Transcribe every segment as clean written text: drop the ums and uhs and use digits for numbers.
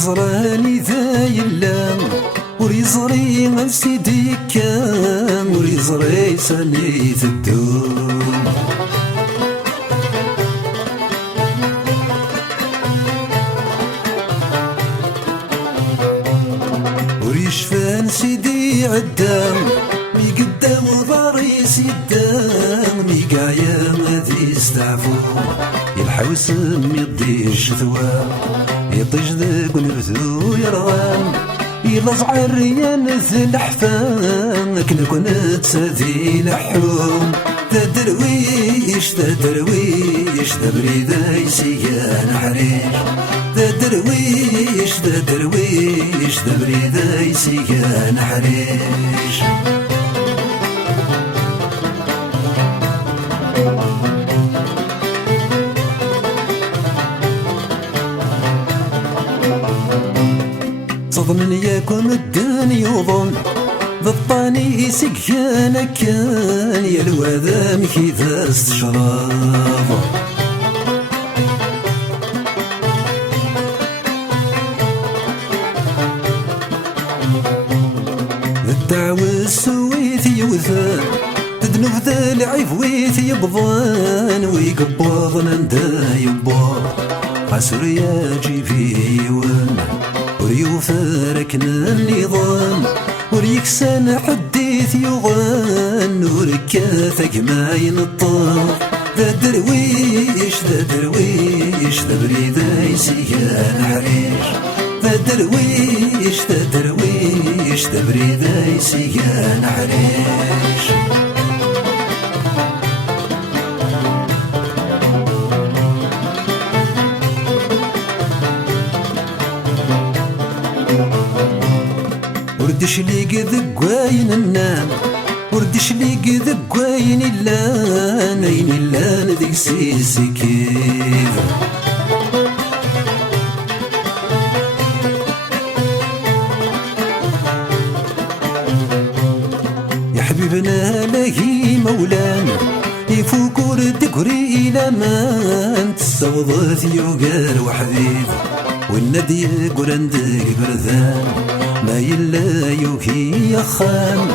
يزراني ذا يلام وريزري من سيدي كان وريزري ساني تدوم وريشفان سيدي عدام مي قدام وضاريس يدام مي قايا غادي يستعفو يلحوس يضي الشتوى يطيش ذاك ونبذو يرغام يلزع الريان ذي الحفان كنا كنا تسادي لحوم تدرويش تدرويش تبريدا يسيان حريش تدرويش تدرويش تبريدا يسيان حريش صدمن ياكم الدنيا يوضن ضطاني سكيانا كان يا الوذام كذا استشراف الدعوة السويت يوثان تدنف ذا العفويت يبضان ويقبضنا ندا يبضان قاسر يا جيفيوان وريوفاركنا النظام وريكسان حديث يغان وركاثك ما ينطاف ذا درويش ذا درويش ذا بريدا يسيان حريش ذا درويش ذا درويش ذا بريدا يسيان حريش وردش ليك ذقواين النام وردش ليك ذقواين اللان اين اللان ذيك سيسي كيف يا حبيبنا لاهي مولانا يفوق وردك ريلا مان تستوضث يوقار وحبيب والندي يقول عندك برذان ما يلا يوكي يخان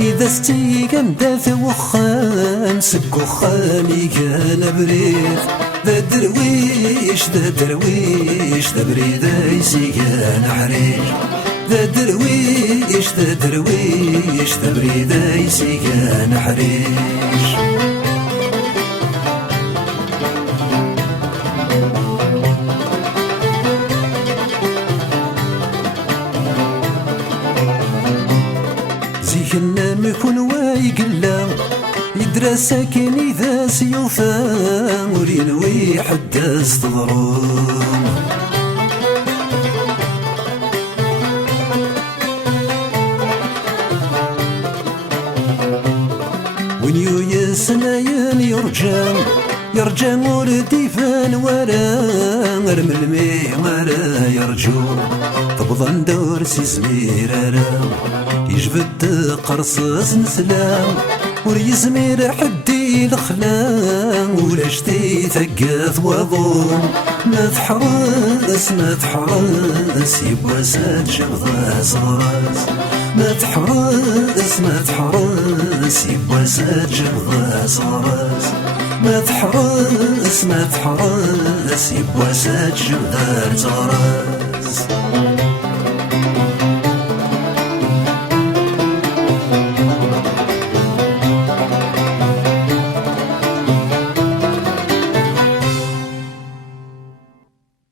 إذا ستيك أمداث وخان سك وخاني كان بريد ذا درويش ذا درويش ذا بريدا يسيان حريش ذا درويش ذا درويش ذا بريدا يسيان حريش زيكنا مكون وايقلا يدرى ساكن إذا سيوفا ورينوي حداس تضرون وين يسناين يرجع ورديفان ورا رملمي ورا يرجو تبضن دور سيزمير يجبد قرصص نسلام وريزمير حدي الخلام ولا شتي ثقاث وضوم ما تحرس ما تحرس يبغى ساد شغضة صراس ما تحرس ما تحرس يبغى ساد شغضة صراس ما تحرس ما تحرس يبغى ساد شغضة صراس